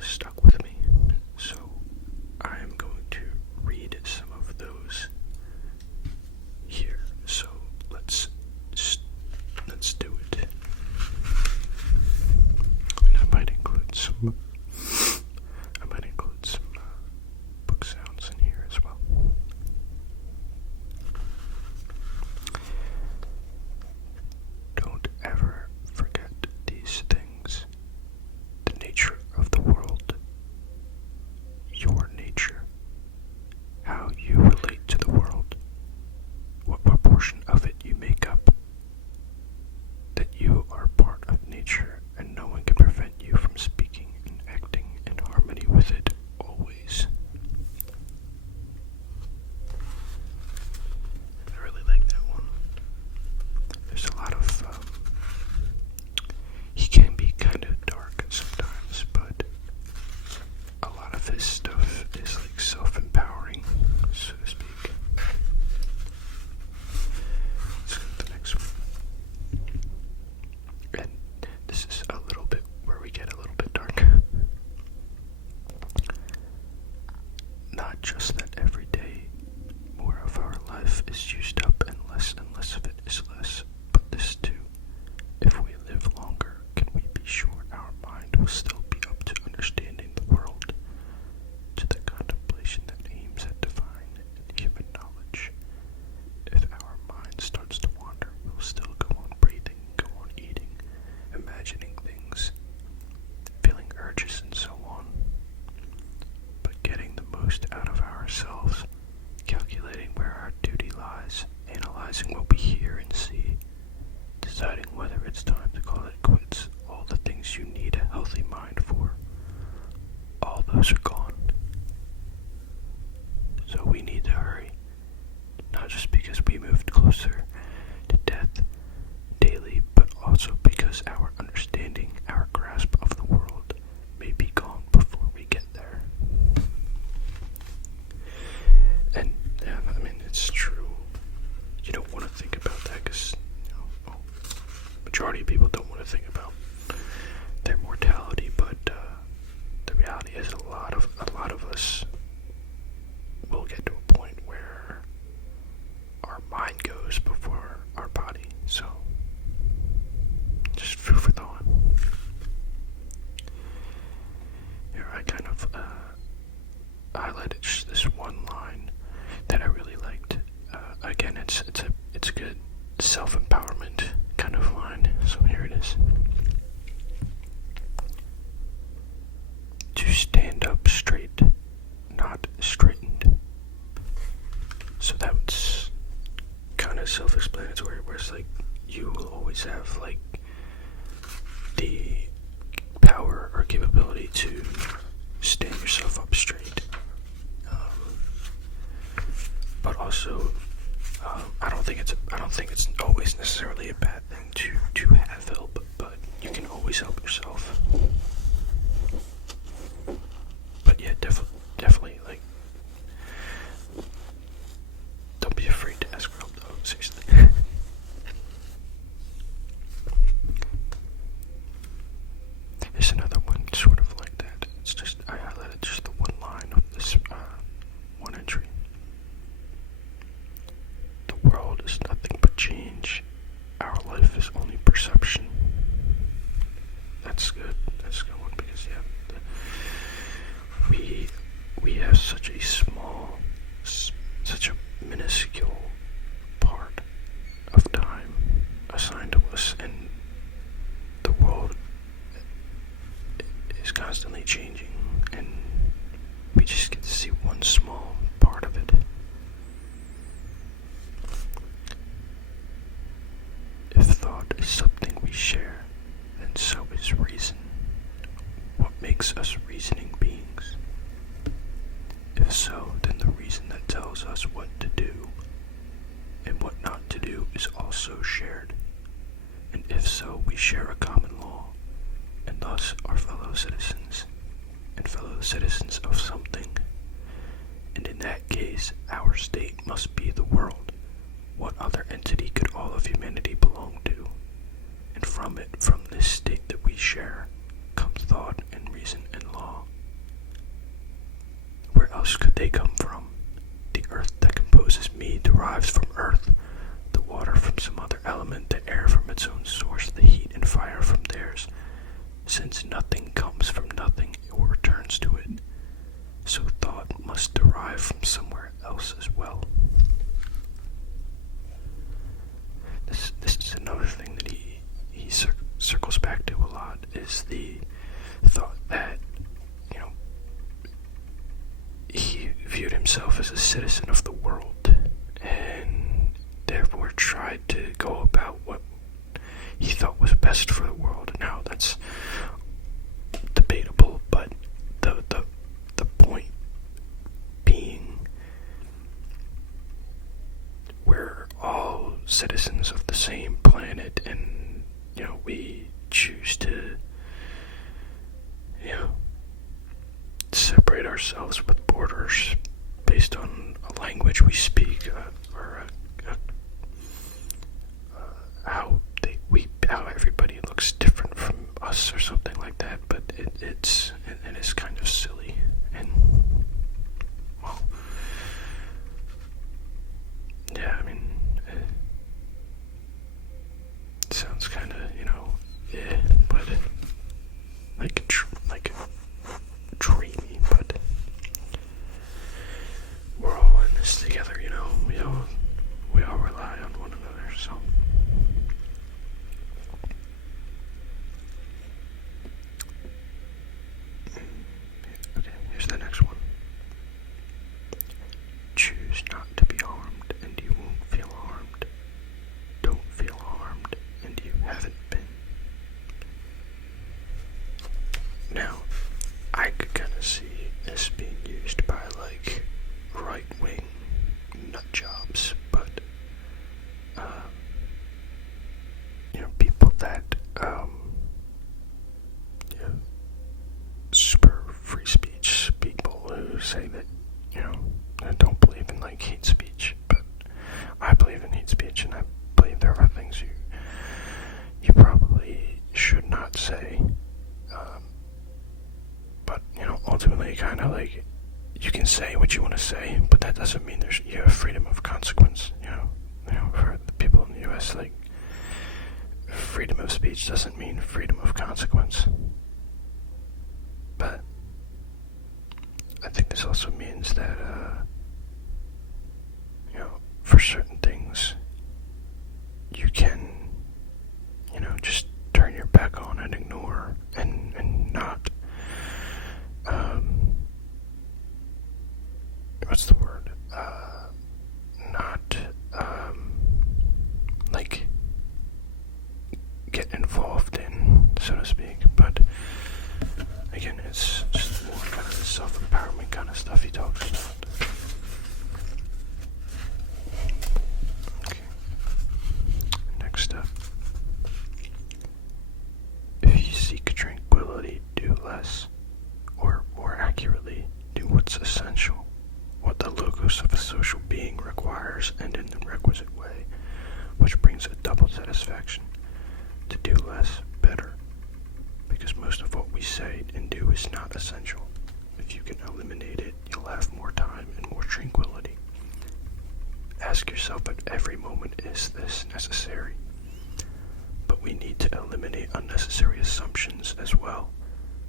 stuck with me. So I am going to read some of those here. So let's do it. And I might include some book sounds in here as well. Don't ever forget these things. The nature of the world, your nature, how you relate to the world, what proportion of it you make up, that you are part of nature and no one can prevent you from speaking and acting in harmony with it always. I really like that one. There's a lot of, he can be kind of dark sometimes, but a lot of his stuff is like self-empowering, so to speak. Let's go to the next one. And this is a little bit where we get a little bit dark. Not just that every day more of our life is used up and less of it is less, but this too. If we live longer, can we be sure our mind will still be up to understanding the world, to the contemplation that aims at divine and human knowledge? If our mind starts to wander, we'll still go on breathing, go on eating, imagining things, feeling urges and so on. But getting the most out of ourselves, calculating where our duty lies, analyzing what we hear and see, deciding whether it's time to call it quits, all the things you need a healthy mind for, all those are gone. So we need to hurry, not just because we moved closer to death daily, but also because our understanding, our grasp of the world may be gone before we get there. And yeah, I mean, it's true. You don't want to think about that because, majority of people don't want to think about their mortality, but the reality is a lot of us will get to a point where our mind goes before our body. So just food for thought. Here I kind of highlighted just this one line that I really liked. Again, it's a good self-empowerment kind of line. So here it is. To stand up straight, not straightened. So that's kind of self-explanatory, where it's like you will always have like the power or capability to stand yourself up straight. But also, I don't think it's always necessarily a bad thing to have help, but you can always help yourself. But yeah, definitely, like, don't be afraid to ask for help, though. Seriously. Here's another one, sort of like that. It's just I highlighted just the one line of this one entry. The world is nothing but change. Our life is only perception. That's good. That's a good one, because we have such a small, such a minuscule part of time assigned to us, and the world is constantly changing, and we just get to see one small part of it. If thought is something we share, then so is reason. What makes us reasoning beings? If so, then the reason that tells us what to do and what not to do is also shared. And if so, we share a common law, and thus are fellow citizens, and fellow citizens of something. And in that case, our state must be the world. What other entity could all of humanity belong to? And from this state that we share, come thought and reason and law. they come from? The earth that composes me derives from earth, the water from some other element, the air from its own source, the heat and fire from theirs. Since nothing comes from nothing, it returns to it. So thought must derive from somewhere else as well. This is another thing that he circles back to a lot, is the thought that, he viewed himself as a citizen of the world, and therefore tried to go about what he thought was best for the world. Now, that's debatable, but the point being, we're all citizens of the same planet, and we choose to separate ourselves with borders based on a language we speak, or how everybody looks different from us or something like that. But it is kind of silly, and well, yeah, I mean, it sounds kind of but like dreamy, but we're all in this together, we all rely on one another, so. Okay, here's the next one. Choose not to be harmed, and you won't feel harmed. Don't feel harmed, and you haven't been. Now, I could kind of see this being used by right-wing nut jobs, but people that super free speech people who say that I don't believe in hate speech, but I believe in hate speech, and I believe there are things you probably should not say. But ultimately, kind of you can say what you want to say, but that doesn't mean you have freedom of consequence. For the people in the U.S., freedom of speech doesn't mean freedom of consequence. But I think this also means that for certain things, you can just turn your back on and ignore and not. What's the word? Not get involved in, so to speak. But again, it's just more kind of the self-empowerment kind of stuff he talks about. Okay. Next up. If you seek tranquility, do less, or more accurately, do what's essential, what the logos of a social being requires, and in the requisite way, which brings a double satisfaction. To do less, better, because most of what we say and do is not essential. If you can eliminate it, you'll have more time and more tranquility. Ask yourself at every moment, is this necessary? But we need to eliminate unnecessary assumptions as well,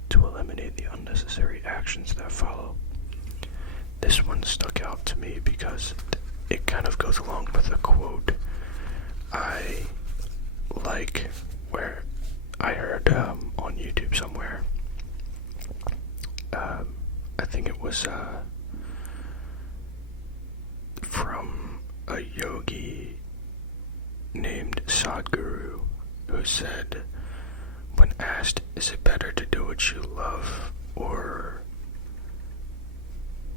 to eliminate the unnecessary actions that follow. This one stuck out to me because it kind of goes along with a quote I like, where I heard on YouTube somewhere. I think it was from a yogi named Sadhguru, who said, when asked, is it better to do what you love, or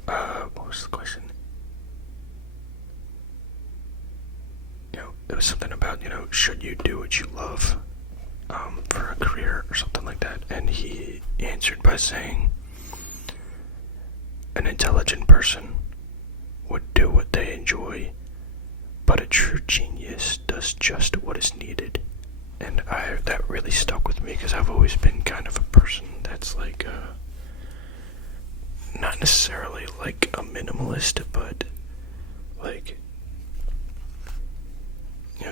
what was the question? It was something about, should you do what you love for a career or something like that, and he answered by saying, an intelligent person would do what they enjoy, but a true genius does just what is needed. And that really stuck with me, because I've always been kind of a person that's not necessarily a minimalist, but like,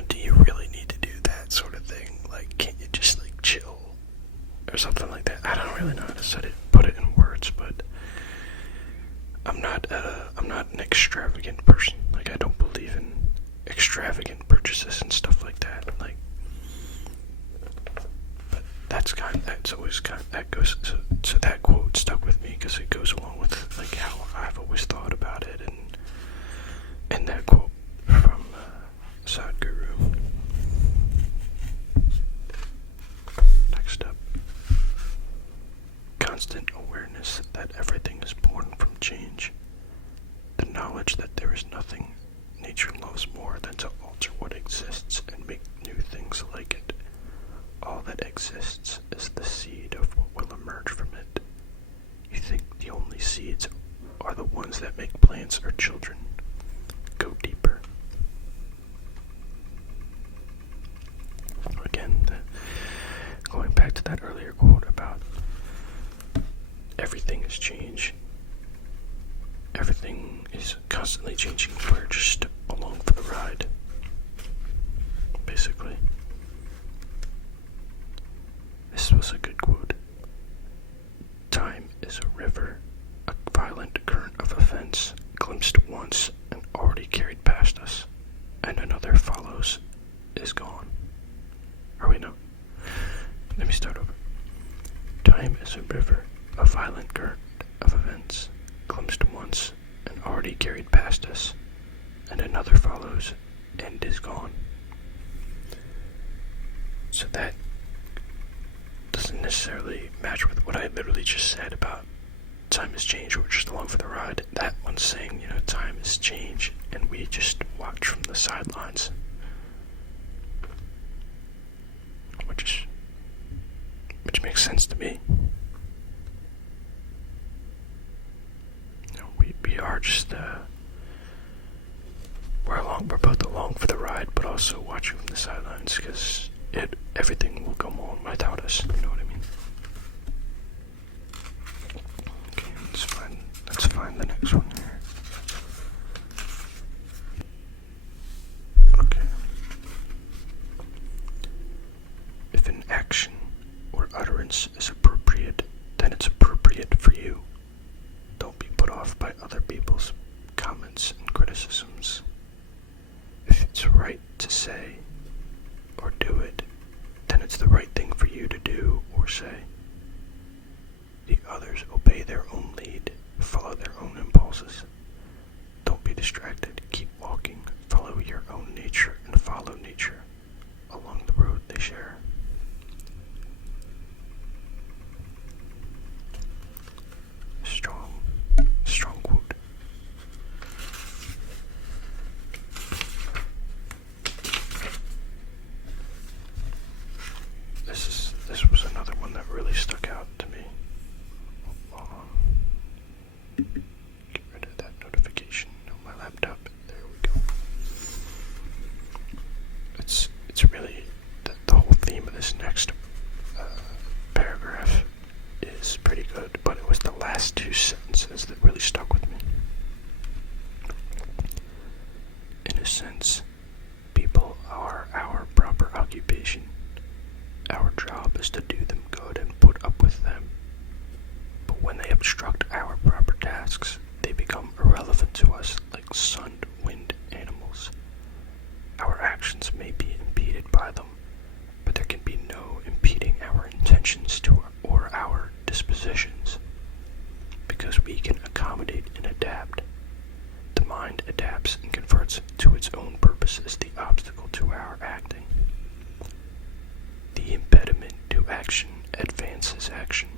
do you really need to do that sort of thing? Like, can't you just like chill or something like that? I don't really know how to put it in words, but I'm not an extravagant person. Like, I don't believe in extravagant purchases and stuff like that. Like, but that goes. So that quote stuck with me because it goes along with like how I've always thought about it, and that quote from Sadhguru. Next up, constant awareness that everything is born from change. The knowledge that there is nothing nature loves more than to alter what exists and make new things like it. All that exists is the seed of what will emerge from it. You think the only seeds are the ones that make plants or children. Go deeper. Again, going back to that earlier quote about everything is change. Everything is constantly changing. We're just along for the ride, basically. This was a good quote. Time is a river, a violent current of offense, glimpsed once and already carried past us, and another follows, is gone. Or wait, no. Let me start over. Time is a river, a violent current of events, glimpsed once and already carried past us, and another follows and is gone. So that doesn't necessarily match with what I literally just said about time is change, we're just along for the ride. That one's saying, time is change, and we just watch from the sidelines. Which makes sense to me. We are just, we're both along for the ride, but also watching from the sidelines, because everything will go on without us, you know what I mean? Okay, let's find the next one here. Okay. If an action or utterance is appropriate, then it's appropriate for you. Don't be put off by other people's comments and criticisms. If it's right to say or do it, then it's the right thing for you to do or say. The others obey their own lead, follow their own impulses. Don't be distracted, keep walking, follow your own nature and follow nature along the road they share. Strong quote. This was another one that really stuck out to me. Hold on. Get rid of that notification on my laptop. There we go. It's really the whole theme of this next paragraph is pretty good, but it was the last two sentences that really stuck with me. In a sense, people are our proper occupation. Our job is to do them good and put up with them. But when they obstruct our proper tasks, they become irrelevant to us like sun, wind, animals. Our actions may be impeded by them, but there can be no impeding our intentions or our dispositions, because we can accommodate and adapt. The mind adapts and converts to its own purposes the obstacle to our acting. The impediment to action advances action.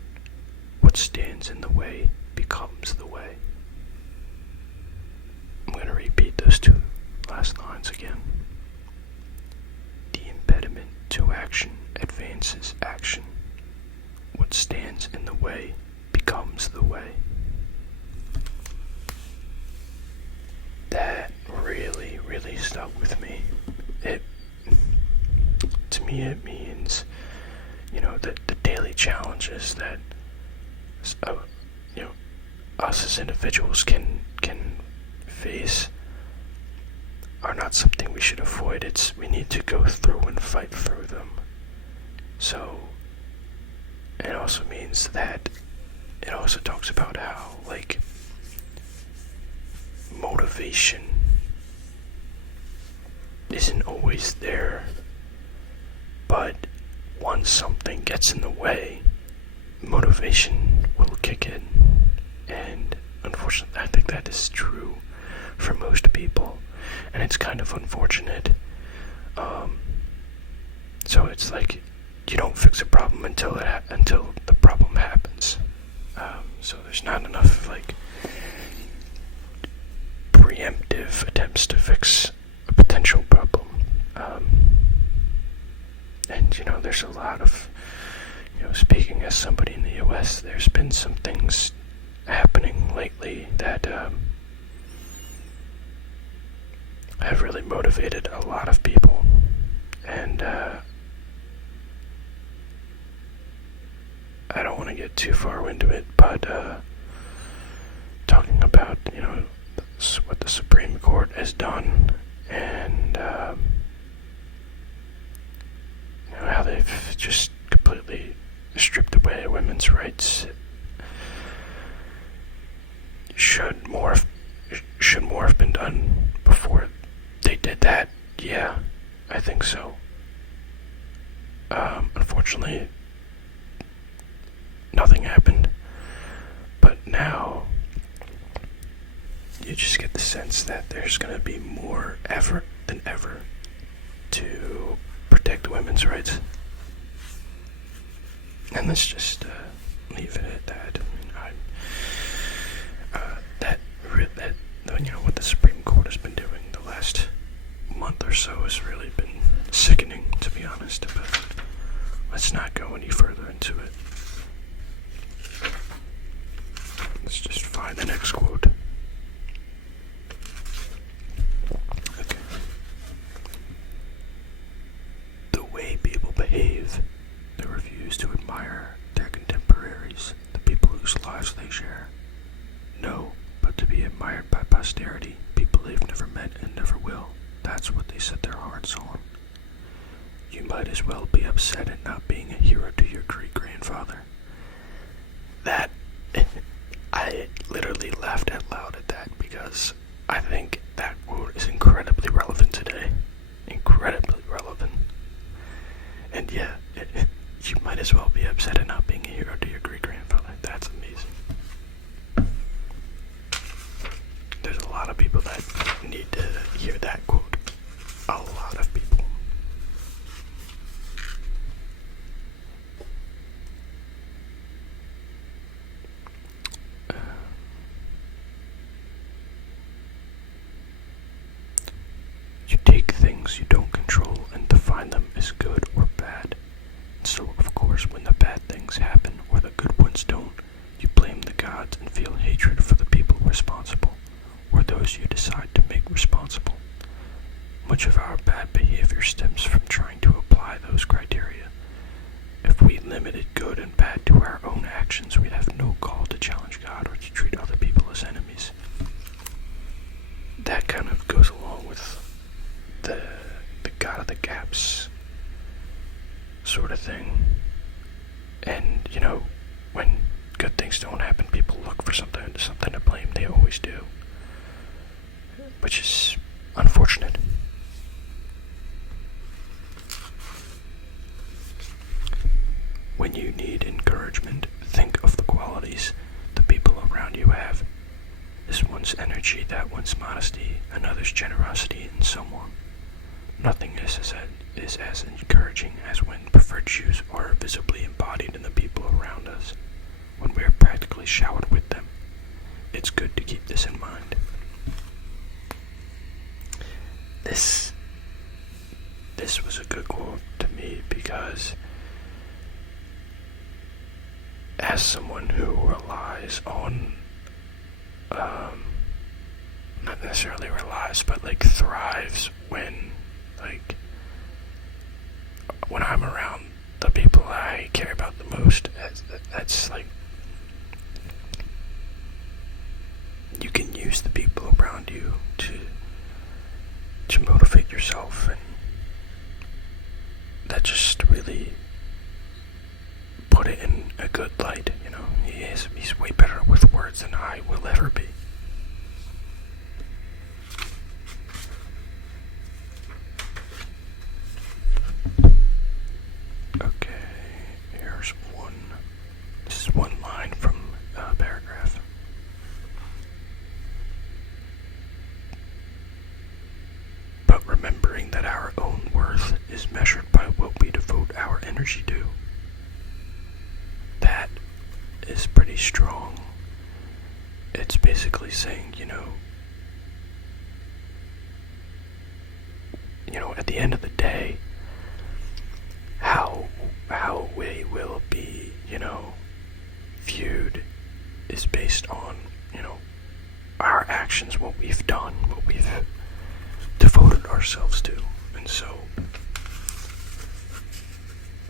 What stands in the way becomes the way. I'm going to repeat those two last lines again. The impediment to action advances action. What stands in the way becomes the way. That really, really stuck with me. To me, it means, the daily challenges that, us as individuals can face are not something we should avoid. We need to go through and fight through them. So it also means that it also talks about how, like, motivation isn't always there, but once something gets in the way, motivation will kick in. And unfortunately, I think that is true for most people, and it's kind of unfortunate. So it's like you don't fix a problem until the problem happens. So there's not enough like preemptive attempts to fix a potential problem. And there's a lot of, speaking as somebody in the U.S., there's been some things happening lately that have really motivated a lot of people. And I don't want to get too far into it, but talking about, what the Supreme Court has done, and how they've just completely stripped away women's rights. Should more have been done before they did that? Yeah, I think so. Unfortunately, nothing happened. But now, you just get the sense that there's going to be more effort than ever to protect women's rights. And let's just leave it at that. What the Supreme Court has been doing the last month or so has really been sickening, to be honest. But let's not go any further into it. Let's just find the next quote. Okay. The way people behave, they refuse to admire their contemporaries, the people whose lives they share. No, but to be admired by posterity, people they've never met and never will. That's what they set their hearts on. You might as well be upset at not being a hero to your great-grandfather. That, I literally laughed out loud at that because I think that quote is incredibly relevant today. Incredibly relevant. And yeah, you might as well be upset at not being a hero to your great-grandfather. That's amazing. There's a lot of people that need to hear that quote. A lot of people. You take things you don't control and define them as good or bad. So, of course, when the bad things happen or the good ones don't, you blame the gods and feel hatred for the people responsible, or those you decide to make responsible. Much of our bad behavior stems from trying to apply those criteria. If we limited good and bad to our own actions, we'd have no call to challenge God or to treat other people as enemies. That kind of goes along with the God of the gaps sort of thing. And, when good things don't happen, people look for something to blame. They always do. Which is unfortunate. When you need encouragement, think of the qualities the people around you have. This one's energy, that one's modesty, another's generosity, and so on. Nothing is as encouraging as when virtues are visibly embodied in the people around us, when we are practically showered with them. It's good to keep this in mind. This was a good quote to me because as someone who relies on, not necessarily relies, but thrives when I'm around the people I care about the most, that's you can use use the people around you to motivate yourself, and that just really put it in a good light. He's way better with words than I will ever be. Okay, here's one. This is one line from a paragraph. But remembering that our own worth is measured by what we devote our energy to. That is pretty strong. It's basically saying, at the end of the day, how we will be, viewed is based on, our actions, what we've done, what we've devoted ourselves to. And so,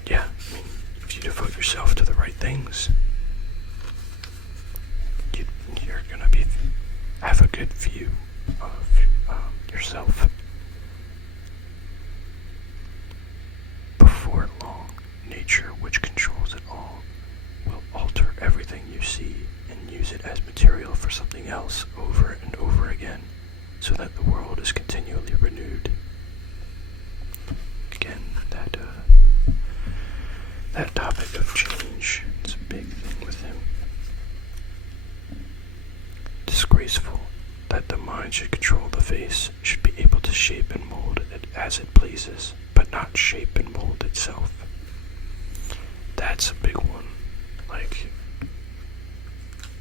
yeah, if you devote yourself to the right things, you're gonna have a good view of yourself. Before long, nature, which controls it all, will alter everything you see and use it as material for something else over and over again, so that the world is continually renewed. Again, that topic of change, it's a big thing with him. Disgraceful that the mind should control the face, should be able to shape and mold it as it pleases, but not shape and mold itself. That's a big one.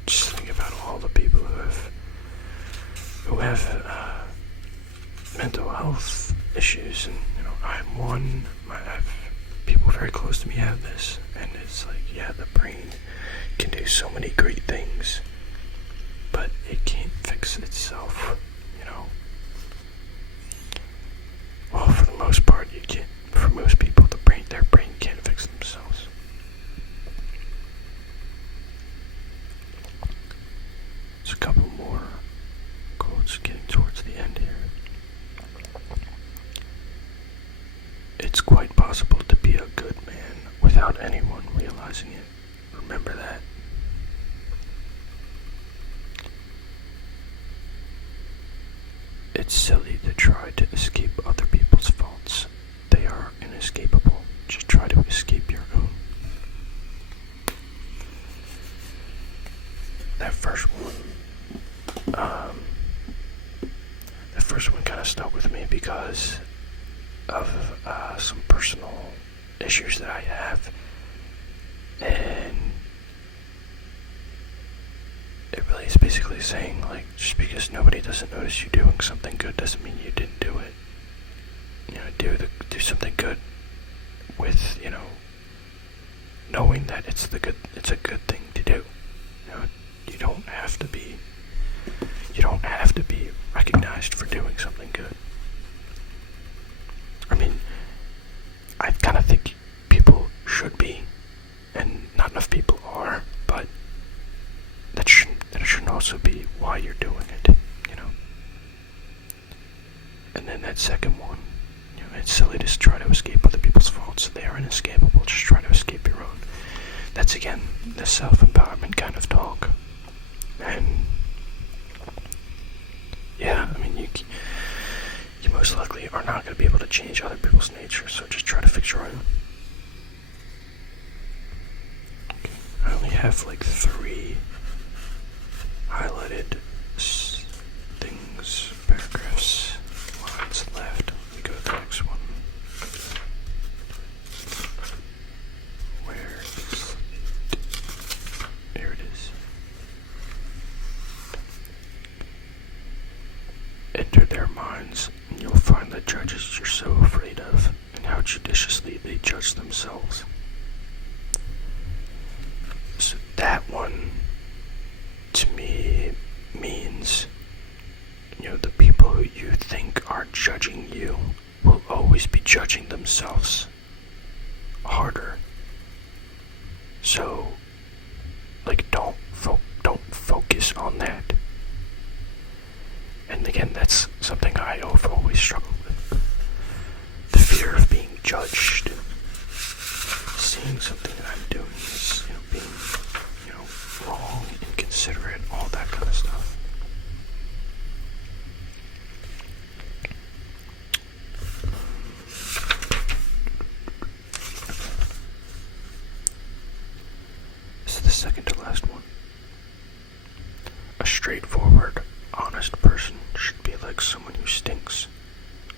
Just think about all the people who have mental health issues, and I'm one. People very close to me have this, and it's the brain can do so many great things, but it can't fix itself. Well, for the most part, you can't. For most people, their brain can't fix themselves. There's a couple more quotes getting towards the end here. It's quite possible to be a good man without anyone realizing it. Remember that. It's silly to try to escape other people's faults. They are inescapable. Just try to escape your own. That first one kind of stuck with me because of some personal issues that I have, and it really is basically saying, just because nobody doesn't notice you doing something good doesn't mean you didn't do it. Do something good with, knowing that it's a good thing to do. You don't have to be recognized for doing something good. I kind of think people should be, and not enough people are, but that shouldn't also be why you're doing it, And then that second one, it's silly to try to escape other people's faults. They are inescapable. Just try to escape your own. That's, again, the self-empowerment kind of talk. And yeah, you most likely are not going to be able to change other people's nature, so just try to fix your own. Okay. I only have 3 highlighted things, paragraphs, lines left. Let me go to the next one. Where is it? Here it is. Enter their minds, and you'll find the judges you're so afraid of, and how judiciously they judge themselves. So that one, to me, means, the people who you think are judging you will always be judging themselves harder. So, don't focus on that. considerate, all that kind of stuff. This is the second to last one. A straightforward, honest person should be like someone who stinks.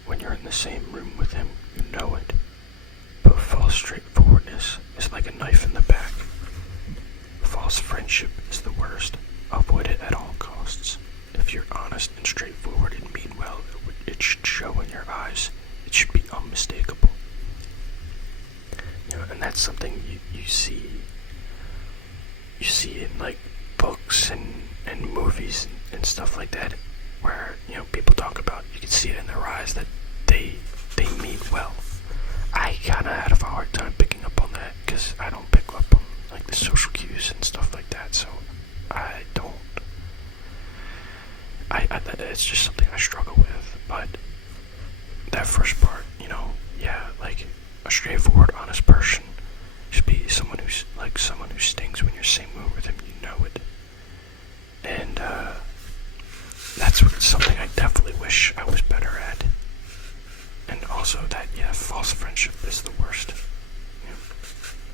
When you're in the same room with him, you know it. But false straightforwardness is like a knife in the back. False friendship is the worst. Avoid it at all costs. If you're honest and straightforward and mean well, it should show in your eyes. It should be unmistakable. And that's something you see in like books and movies and stuff like that, where people talk about, you can see it in their eyes that they mean well. I kind of had a hard time picking up on that because I don't pick up on like the social cues and stuff like that, so I don't. It's just something I struggle with. But that first part, like a straightforward, honest person should be someone who stings. When you're same room with him, you know it. And that's something I definitely wish I was better at. And also that, false friendship is the worst.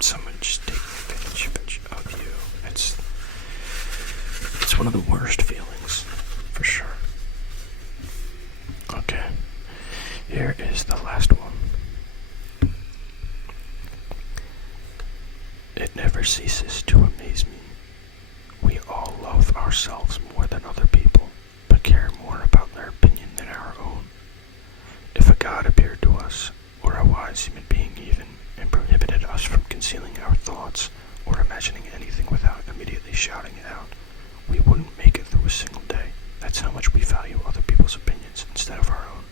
Someone just taking advantage of you. It's one of the worst feelings, for sure. Okay, here is the last one. It never ceases to amaze me. We all love ourselves more than other people, but care more about their opinion than our own. If a God appeared to us, or a wise human being even, and prohibited us from concealing our thoughts or imagining anything without immediately shouting it out, we wouldn't make it through a single day. That's how much we value other people's opinions instead of our own.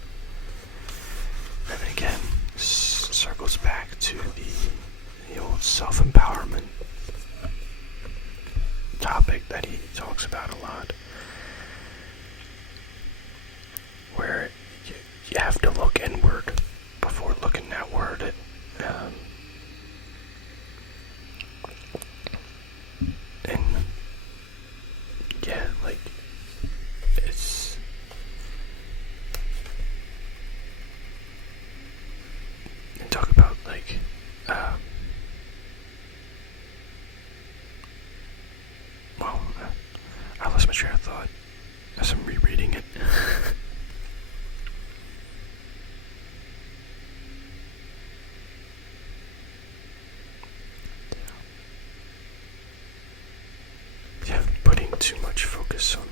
And again, circles back to the old self-empowerment topic that he talks about a lot, where you have to look inward before looking outward. And it's and talk about I lost my train of thought as I'm rereading it. Putting too much focus on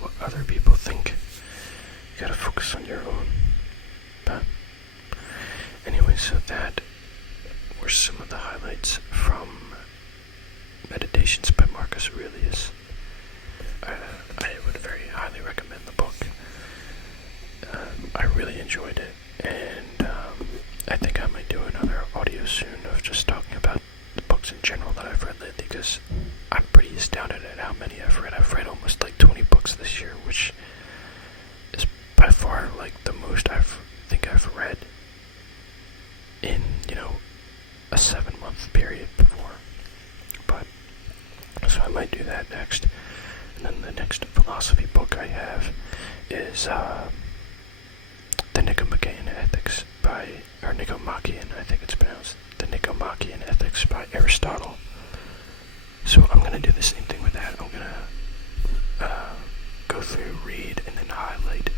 what other people think. You gotta focus on your own. But anyway, so that were some of the highlights from Meditations by Marcus Aurelius. I would very highly recommend the book. I really enjoyed it, and I think I might do another audio soon of just talking about the books in general that I've read lately, because I'm pretty astounded at how many I've read. I've read almost 20 books this year, which is by far the most I think I've read in a 7-month period before. But so I might do that next. And then the next philosophy book I have is the Nicomachean Ethics or Nicomachean, I think it's pronounced, the Nicomachean Ethics by Aristotle. So I'm going to do the same thing with that. I'm going to go through, read, and then highlight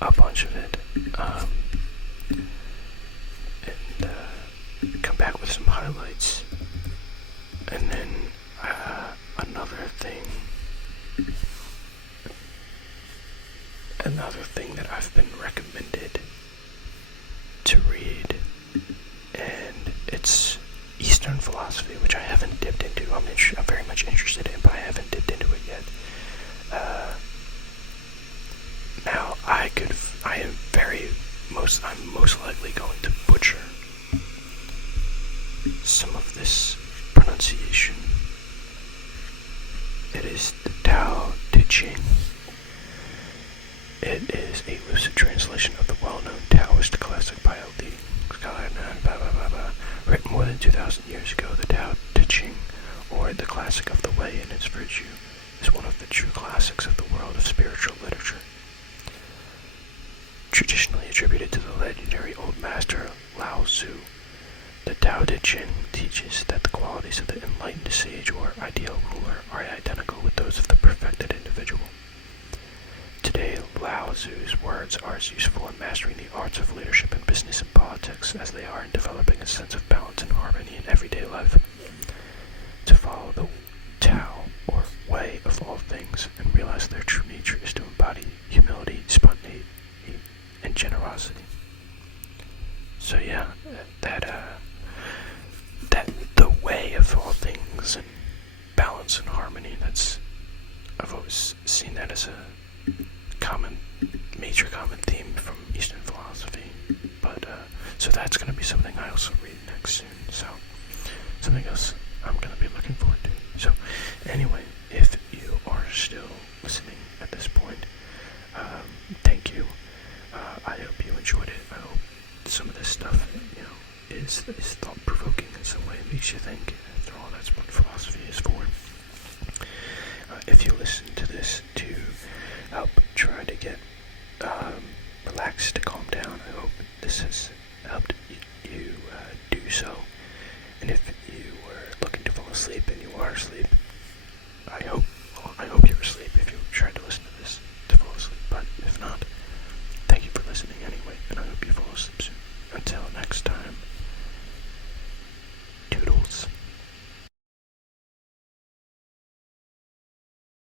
a bunch of it. And come back with some highlights. And then another thing that I've been recommended to read, and it's Eastern philosophy, which I haven't dipped into. I'm very much interested in, but I haven't dipped into it yet. Now I'm most likely going to butcher some of this pronunciation. It is the Tao Te Ching. It is a lucid translation of the well-known Taoist classic by a leading scholar, written more than 2,000 years ago. The Tao Te Ching, or the classic classic of the way and its virtue, is one of the true classics of the world of spiritual literature. Traditionally attributed to the legendary old master Lao Tzu, the Tao Te Ching teaches that the qualities of the enlightened sage or ideal ruler are identical with those of the perfected individual. Today, Lao Tzu's words are as useful in mastering the arts of leadership in business and politics as they are in developing a sense of balance and harmony in everyday life. To follow the Tao, or way of all things, and realize their true nature is to embody humility, spontaneity, and generosity. So yeah, that the way of all things and balance and harmony, I've always seen that as a major common theme from Eastern philosophy. But so that's going to be something I also read next soon. So something else I'm going to be